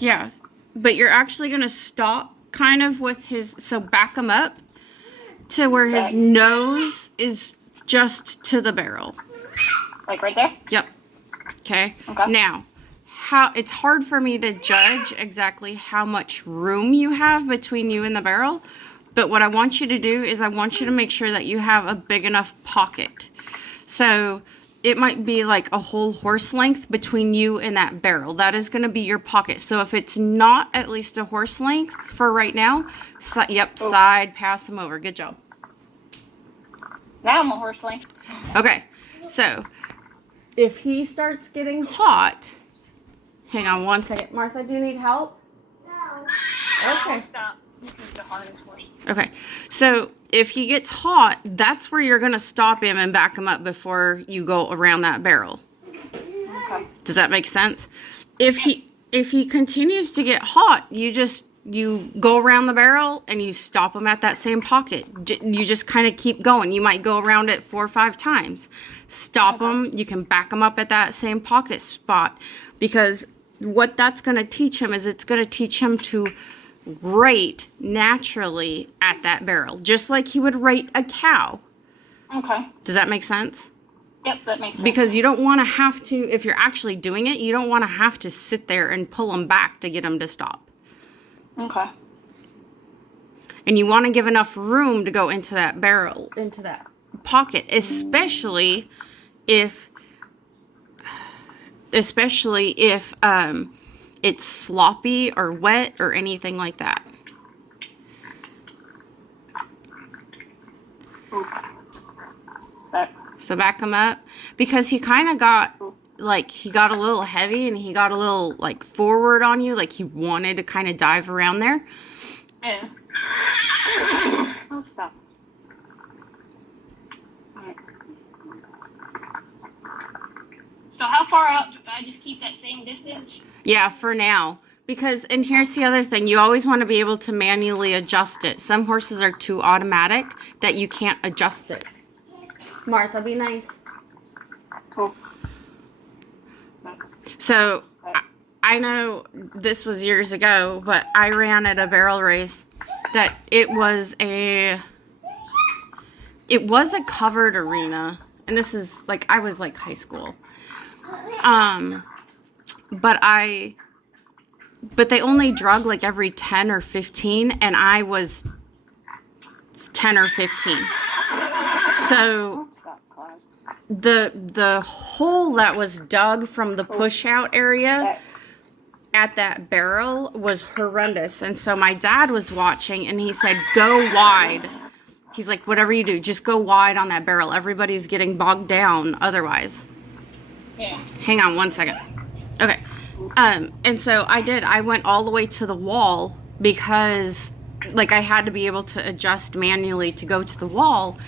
Yeah, but you're actually going to stop kind of with his, so back him up to where his nose is just to the barrel. Like right there? Yep. Okay. Okay. Now, it's hard for me to judge exactly how much room you have between you and the barrel, but what I want you to do is I want you to make sure that you have a big enough pocket. So it might be like a whole horse length between you and that barrel. That is going to be your pocket. So if it's not at least a horse length for right now, side, pass them over. Good job. Now I'm a horse length. Okay, so if he starts getting hot, hang on one second. Martha, do you need help? No. Okay. Stop. This is the hardest horse. Okay, so if he gets hot, that's where you're going to stop him and back him up before you go around that barrel. Okay. Does that make sense? If he continues to get hot, you go around the barrel and you stop him at that same pocket. You just kind of keep going. You might go around it 4 or 5 times. Stop him. You can back him up at that same pocket spot, because what that's going to teach him is it's going to teach him to rate naturally at that barrel, just like he would rate a cow. Okay. Does that make sense? Yep, that makes sense. Because you don't want to have to, if you're actually doing it, you don't want to have to sit there and pull him back to get him to stop. Okay. And you want to give enough room to go into that barrel, into that pocket, especially if it's sloppy or wet or anything like that. So back him up, because he kind of got, like, he got a little heavy and he got a little, like, forward on you, like he wanted to kind of dive around there. Yeah. Oh, stop. Right. So how far out do I just keep that same distance? Yeah, for now. Because, and here's the other thing, you always want to be able to manually adjust it. Some horses are too automatic that you can't adjust it. Martha, be nice. Cool. So, I know this was years ago, but I ran at a barrel race that it was a covered arena. And this is, like, I was, like, high school. But they only drug, like, every 10 or 15, and I was 10 or 15. So the hole that was dug from the push out area at that barrel was horrendous. And so my dad was watching and he said, go wide. He's like, whatever you do, just go wide on that barrel. Everybody's getting bogged down otherwise. Yeah. Hang on one second. Okay. And so I did. I went all the way to the wall because, like, I had to be able to adjust manually to go to the wall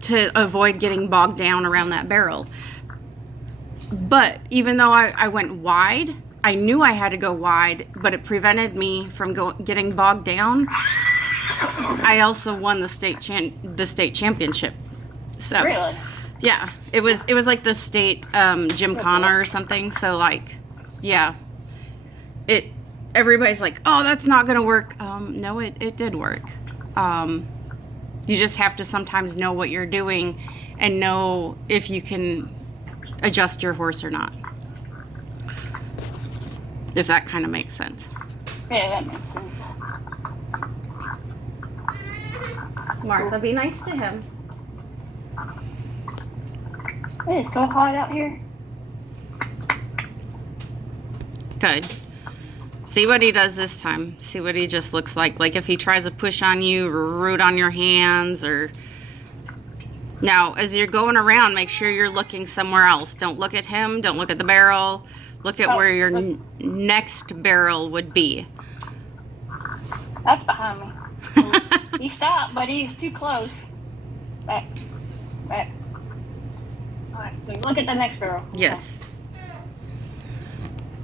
to avoid getting bogged down around that barrel. But even though I went wide, I knew I had to go wide, but it prevented me from getting bogged down. I also won the state championship. So Really? yeah, it was like the state gymkhana or something. So, like, yeah, everybody's like, oh, that's not gonna work. No, it did work. You just have to sometimes know what you're doing and know if you can adjust your horse or not. If that kind of makes sense. Yeah, that makes sense. Martha, be nice to him. It's so hot out here. Good. See what he does this time. See what he just looks like. Like if he tries to push on you or root on your hands or... Now, as you're going around, make sure you're looking somewhere else. Don't look at him. Don't look at the barrel. Look at where your next barrel would be. That's behind me. He stopped, but he's too close. Back. Alright, so look at the next barrel. Yes.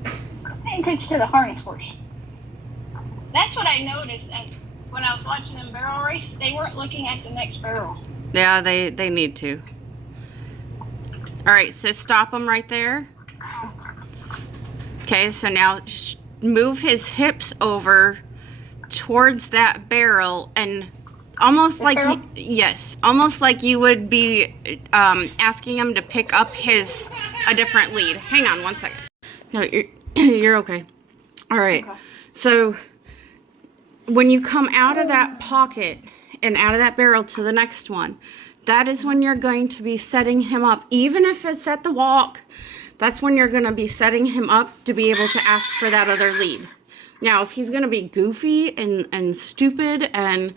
Pay attention to the harness horse. That's what I noticed when I was watching them barrel race. They weren't looking at the next barrel. Yeah, they need to. All right, so stop them right there. Okay, so now move his hips over towards that barrel and almost This like barrel? yes, almost like you would be asking him to pick up a different lead. Hang on one second. No, you're you're okay. All right. Okay. So when you come out of that pocket and out of that barrel to the next one, that is when you're going to be setting him up. Even if it's at the walk, that's when you're going to be setting him up to be able to ask for that other lead. Now, if he's going to be goofy and stupid and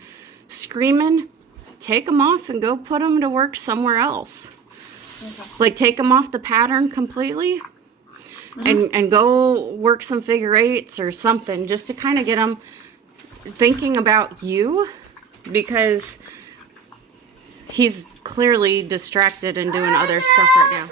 screaming, take him off and go put him to work somewhere else. Okay. Like, take him off the pattern completely and go work some figure eights or something just to kind of get him thinking about you, because he's clearly distracted and doing other stuff right now.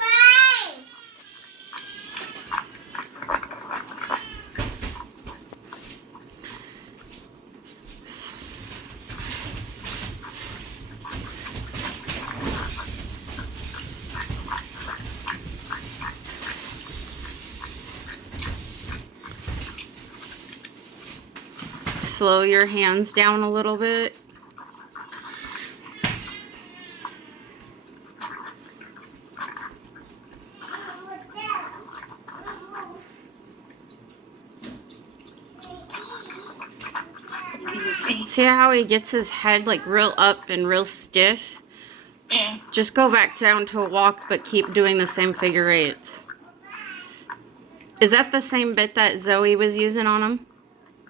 Slow your hands down a little bit. See how he gets his head like real up and real stiff? Yeah. Just go back down to a walk, but keep doing the same figure eights. Is that the same bit that Zoe was using on him?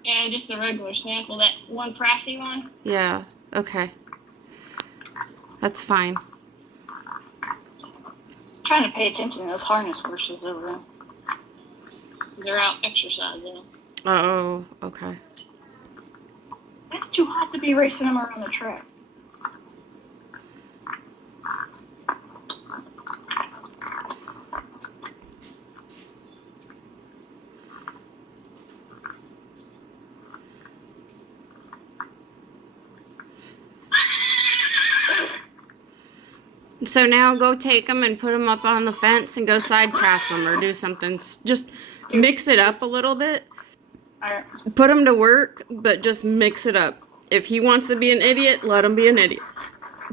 Yeah, just the regular sample, that one Prassy one. Yeah, okay. That's fine. Trying to pay attention to those harness horses over there. They're out exercising. Oh, okay. It's too hot to be racing them around the track. So now go take him and put him up on the fence and go side pass him or do something. Just mix it up a little bit. Alright. Put him to work, but just mix it up. If he wants to be an idiot, let him be an idiot.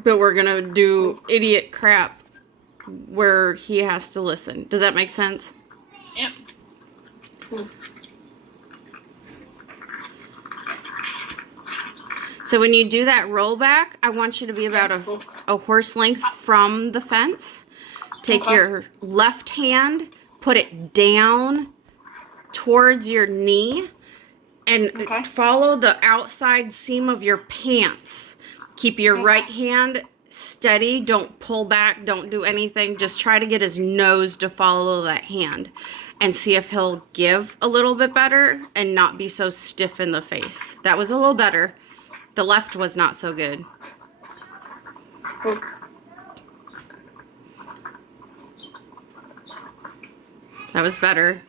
But we're going to do idiot crap where he has to listen. Does that make sense? Yep. Cool. So when you do that rollback, I want you to be about a horse length from the fence. Take Okay. your left hand, put it down towards your knee, and Okay. follow the outside seam of your pants. Keep your Okay. right hand steady. Don't pull back. Don't do anything. Just try to get his nose to follow that hand and see if he'll give a little bit better and not be so stiff in the face. That was a little better. The left was not so good. Cool. That was better.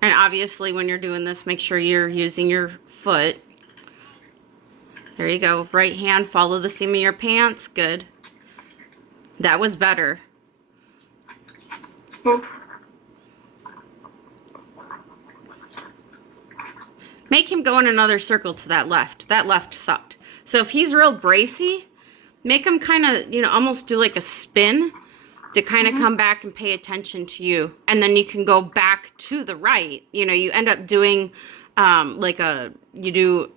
And obviously when you're doing this, make sure you're using your foot. There you go. Right hand, follow the seam of your pants. Good. That was better. Cool. Make him go in another circle to that left. That left sucked. So if he's real bracy, make him kind of, almost do like a spin to kind of come back and pay attention to you. And then you can go back to the right. You end up doing you do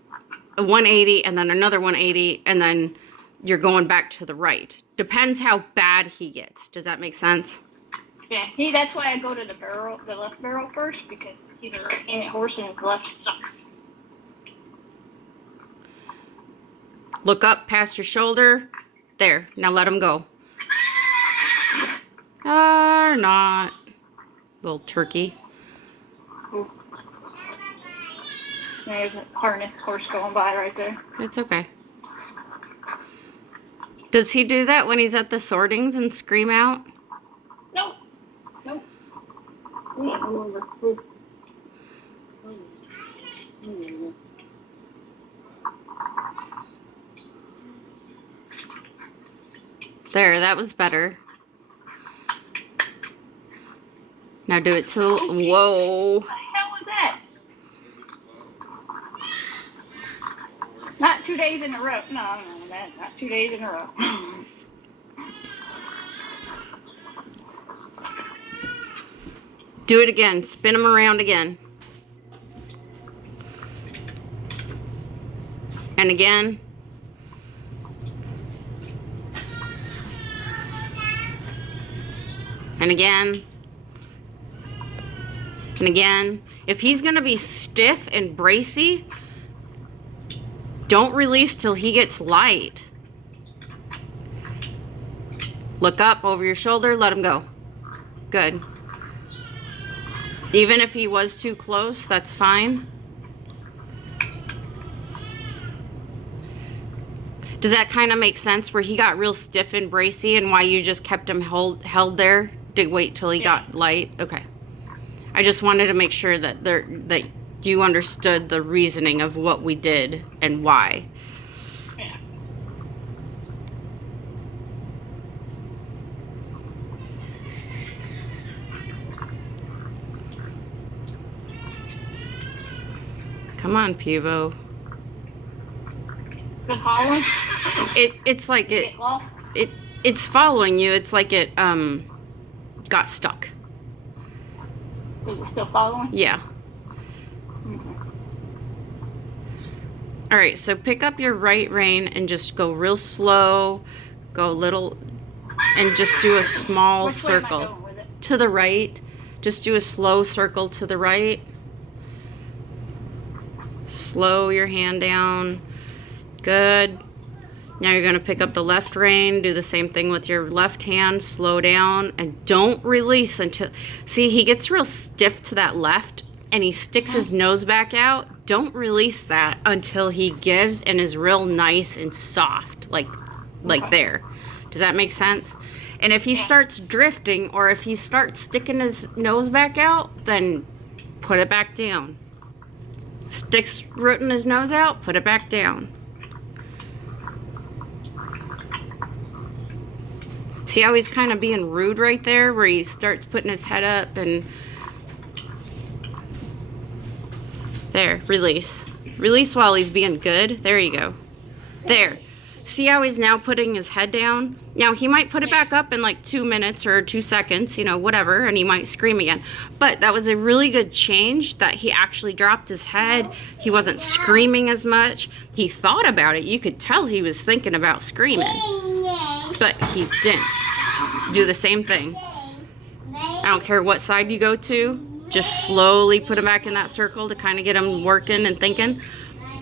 a 180 and then another 180 and then you're going back to the right. Depends how bad he gets. Does that make sense? Yeah, that's why I go to the left barrel first, because he's a right-handed horse and his left sucks. Look up past your shoulder. There. Now let him go. Or not. Little turkey. Cool. There's a harness horse going by right there. It's okay. Does he do that when he's at the sortings and scream out? Nope. Nope. Yeah, go over. Cool. There, that was better. Now do it to the, whoa. What the hell was that? Not 2 days in a row. No, not 2 days in a row. Do it again. Spin them around again. And again. And again. And again. If he's going to be stiff and bracy, don't release till he gets light. Look up over your shoulder, let him go. Good. Even if he was too close, that's fine. Does that kind of make sense where he got real stiff and bracy and why you just kept him held there to wait till he got light? Okay. I just wanted to make sure that that you understood the reasoning of what we did and why. Yeah. Come on, Pivo. Good following. It's like Get lost. it's following you. It's like it got stuck. Is it still following? Yeah. All right, so pick up your right rein and just go real slow, go little, and just do a small Which way am I circle going with it? to the right. Just do a slow circle to the right. Slow your hand down. Good. Now you're going to pick up the left rein, do the same thing with your left hand, slow down, and don't release until, see, he gets real stiff to that left, and he sticks his nose back out. Don't release that until he gives and is real nice and soft, like there. Does that make sense? And if he starts drifting, or if he starts sticking his nose back out, then put it back down. Sticks rooting his nose out, put it back down. See how he's kind of being rude right there, where he starts putting his head up and... There, release. Release while he's being good. There you go. There. See how he's now putting his head down? Now, he might put it back up in like 2 minutes or 2 seconds, you know, whatever, and he might scream again. But that was a really good change that he actually dropped his head. He wasn't screaming as much. He thought about it. You could tell he was thinking about screaming. But he didn't. Do the same thing. I don't care what side you go to. Just slowly put him back in that circle to kind of get him working and thinking.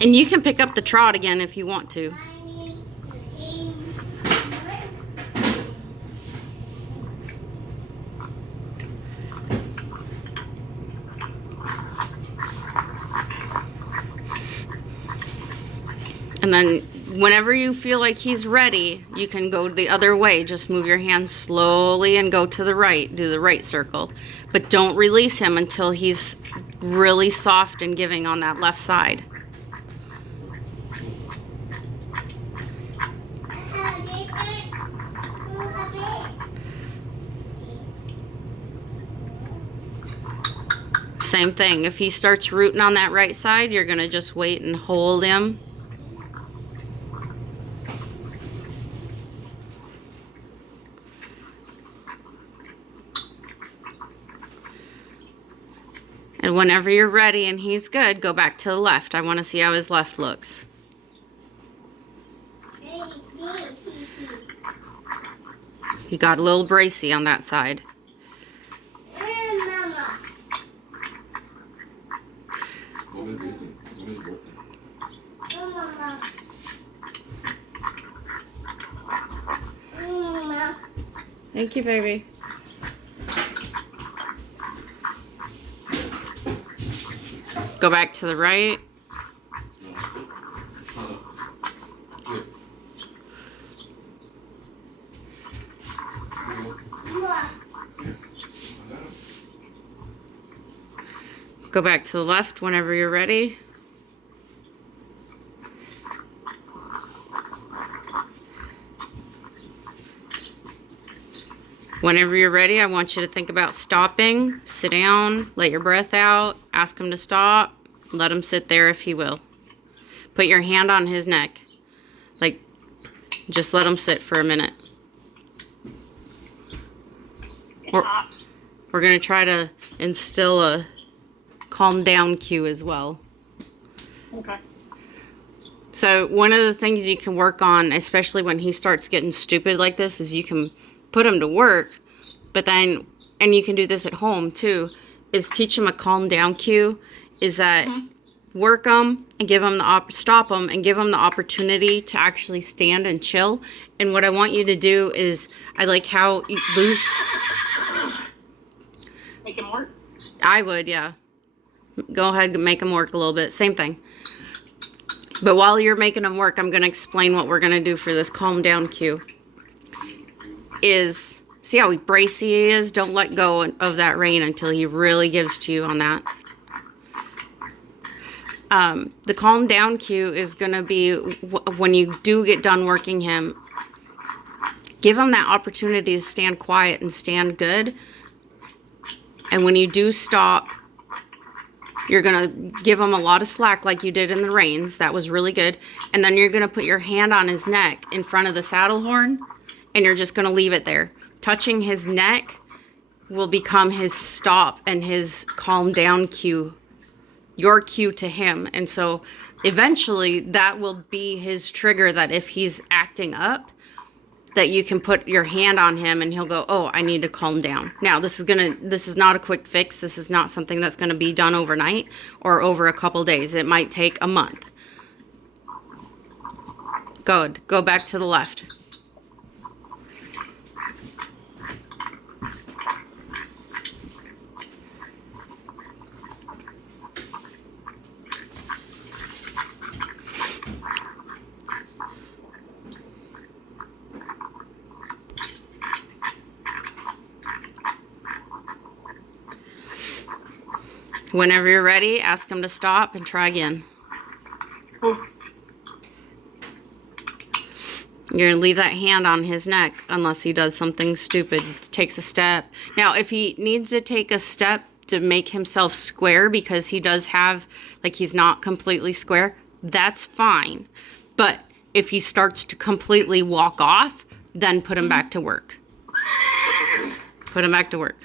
And you can pick up the trot again if you want to. And then whenever you feel like he's ready, you can go the other way. Just move your hand slowly and go to the right. Do the right circle. But don't release him until he's really soft and giving on that left side. Same thing. If he starts rooting on that right side, you're going to just wait and hold him. And whenever you're ready and he's good, go back to the left. I want to see how his left looks. He got a little bracy on that side. Thank you, baby. Go back to the right. Go back to the left whenever you're ready. Whenever you're ready, I want you to think about stopping. Sit down, let your breath out, ask him to stop, let him sit there if he will. Put your hand on his neck. Like, just let him sit for a minute. It's Or- hot. We're going to try to instill a calm down cue as well. Okay. So one of the things you can work on, especially when he starts getting stupid like this, is you can put him to work, but then, and you can do this at home too, is teach him a calm down cue, is that work him and give him the stop him and give him the opportunity to actually stand and chill. And what I want you to do is, I like how loose, Make him work. I would, yeah. Go ahead and make him work a little bit. Same thing. But while you're making him work, I'm going to explain what we're going to do for this calm down cue. Is, see how bracy he is? Don't let go of that rein until he really gives to you on that. The calm down cue is going to be when you do get done working him, give him that opportunity to stand quiet and stand good. And when you do stop, you're going to give him a lot of slack like you did in the reins. That was really good. And then you're going to put your hand on his neck in front of the saddle horn, and you're just going to leave it there. Touching his neck will become his stop and his calm down cue, your cue to him. And so eventually that will be his trigger, that if he's acting up, that you can put your hand on him and he'll go, oh, I need to calm down. Now, this is not a quick fix. This is not something that's going to be done overnight or over a couple days. It might take a month. Good. Go back to the left. Whenever you're ready, ask him to stop and try again. You're going to leave that hand on his neck unless he does something stupid, takes a step. Now, if he needs to take a step to make himself square because he does have, like, he's not completely square, that's fine. But if he starts to completely walk off, then put him back to work. Put him back to work.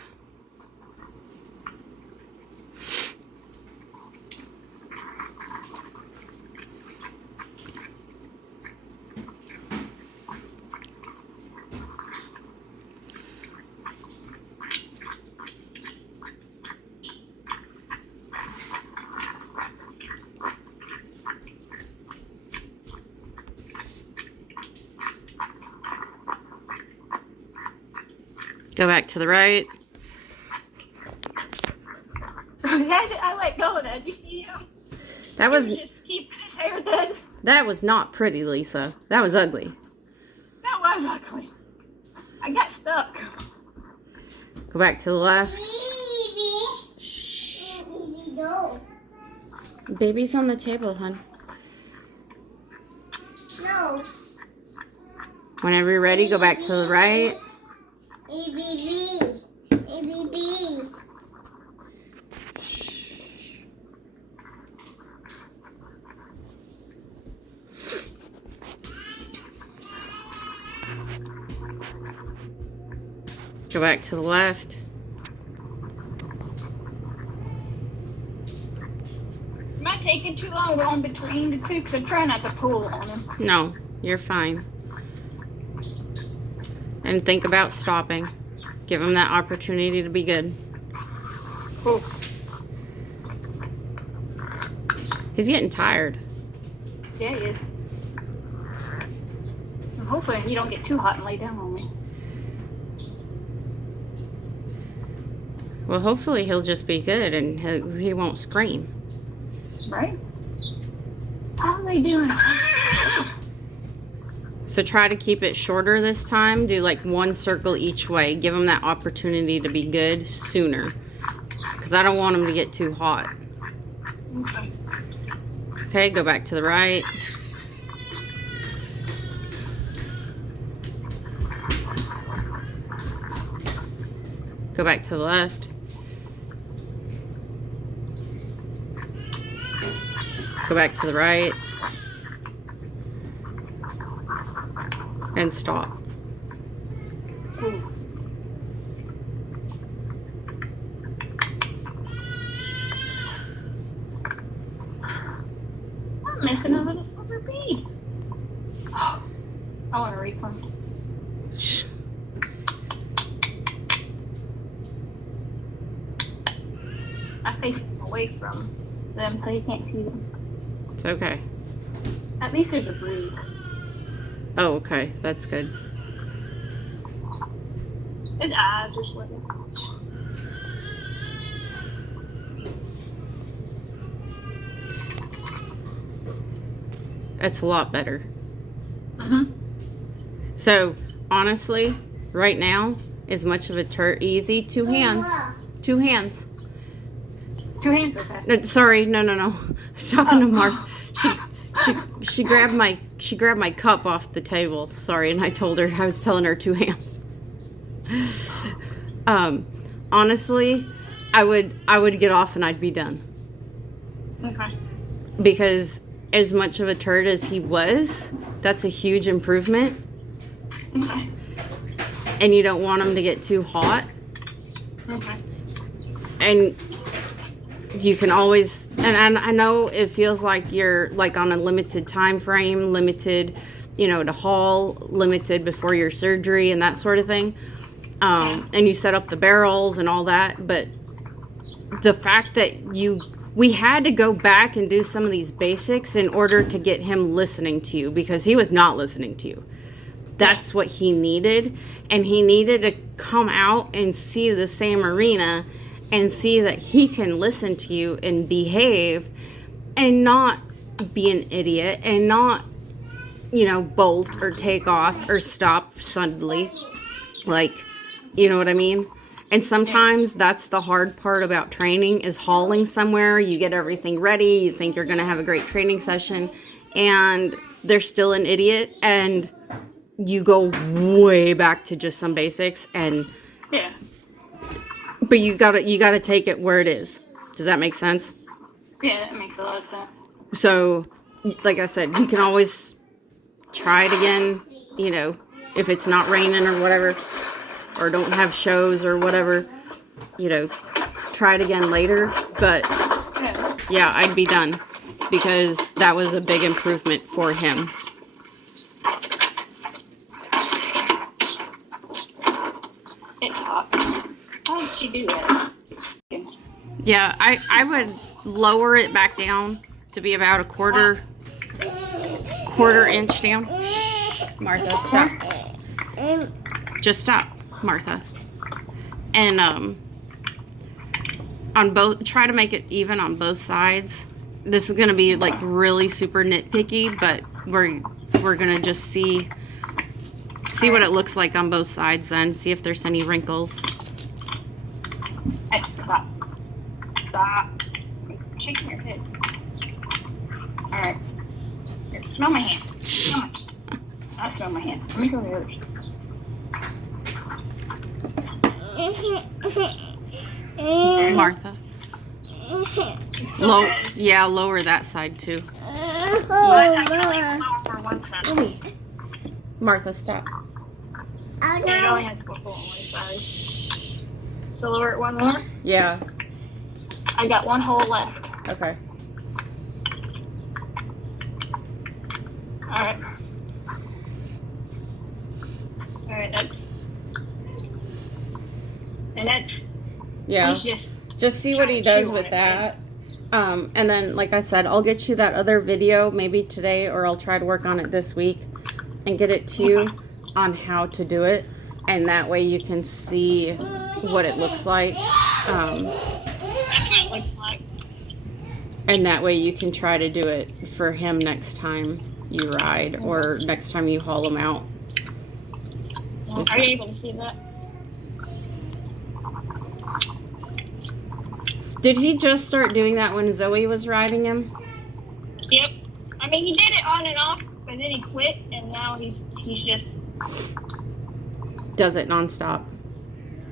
Go back to the right. I let go of that. Did you see him? That was Just keep his hair then. that was not pretty, Lisa. That was ugly. That was ugly. I got stuck. Go back to the left. No. Baby's on the table, hon. No. Whenever you're ready, go back to the right. ABB. ABB. Go back to the left. Am I taking too long going between the two? Because I'm trying not to pull on him. No, you're fine. And think about stopping. Give him that opportunity to be good. Cool. He's getting tired. Yeah, he is. I'm hoping you don't get too hot and lay down on me. Well, hopefully he'll just be good and he won't scream. Right? How are they doing? So try to keep it shorter this time. Do like one circle each way. Give him that opportunity to be good sooner. Because I don't want him to get too hot. Okay. Okay, go back to the right. Go back to the left. Go back to the right. And stop. Ooh. I'm missing a little silver bead. I want a refund. I face them away from them so you can't see them. It's okay. At least there's a breeze. Oh, okay. That's good. His eyes are sweating. It's a lot better. Uh-huh. So, honestly, right now, as much of a easy, two hands. Two hands. Two hands are that. No, sorry, no. I was talking to Martha. She grabbed my cup off the table. Sorry, and I told her I was telling her two hands. Honestly, I would get off and I'd be done. Okay. Because as much of a turd as he was, that's a huge improvement. Okay. And you don't want him to get too hot. Okay. And you can always, and I know it feels like you're like on a limited time frame, limited, to haul, limited before your surgery and that sort of thing. And you set up the barrels and all that, but the fact that we had to go back and do some of these basics in order to get him listening to you, because he was not listening to you. That's what he needed, and he needed to come out and see the same arena and see that he can listen to you and behave and not be an idiot and not, bolt or take off or stop suddenly. Like, you know what I mean? And sometimes that's the hard part about training, is hauling somewhere. You get everything ready. You think you're going to have a great training session, and they're still an idiot, and you go way back to just some basics. And Yeah. but you gotta take it where it is. Does that make sense? Yeah, that makes a lot of sense. So, like I said, you can always try it again, if it's not raining or whatever, or don't have shows or whatever, try it again later. But Yeah. yeah, I'd be done, because that was a big improvement for him. It's hot. How did she do that? Yeah, I would lower it back down to be about a quarter inch down. Martha, stop. Just stop, Martha. And on both, try to make it even on both sides. This is gonna be like really super nitpicky, but we're gonna just see what it looks like on both sides, then see if there's any wrinkles. Hey, stop. Stop. Shaking your head. Alright. Here, smell my hand. Smell my hand. I smell my hand. Let me go the other side. Martha, lower that side too. Martha, stop. Yeah, it only has to go full on one side. So lower it one more. Yeah. I got one hole left. Okay. Alright. Alright, that's Yeah. he's Just see what he does with that. And then, like I said, I'll get you that other video maybe today, or I'll try to work on it this week and get it to you on how to do it. And that way you can see what it looks like. that's what it looks like. And that way you can try to do it for him next time you ride, or next time you haul him out. Are you able to see that? Did he just start doing that when Zoe was riding him? Yep. I mean, he did it on and off, but then he quit, and now he's just. Does it nonstop?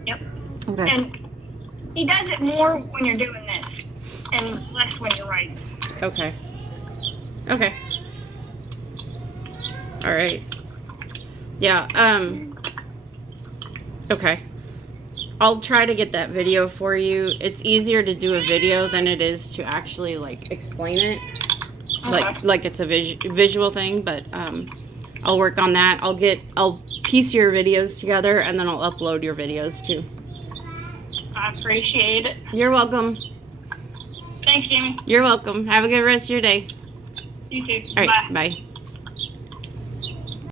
Yep. Okay. And he does it more when you're doing this and less when you're writing. Okay. Okay. All right. Yeah. Okay. I'll try to get that video for you. It's easier to do a video than it is to actually like explain it. Like it's a visual thing, but I'll work on that. I'll piece your videos together and then I'll upload your videos too. I appreciate it. You're welcome. Thanks, Jamie. You're welcome. Have a good rest of your day. You too. All right. Bye. Bye.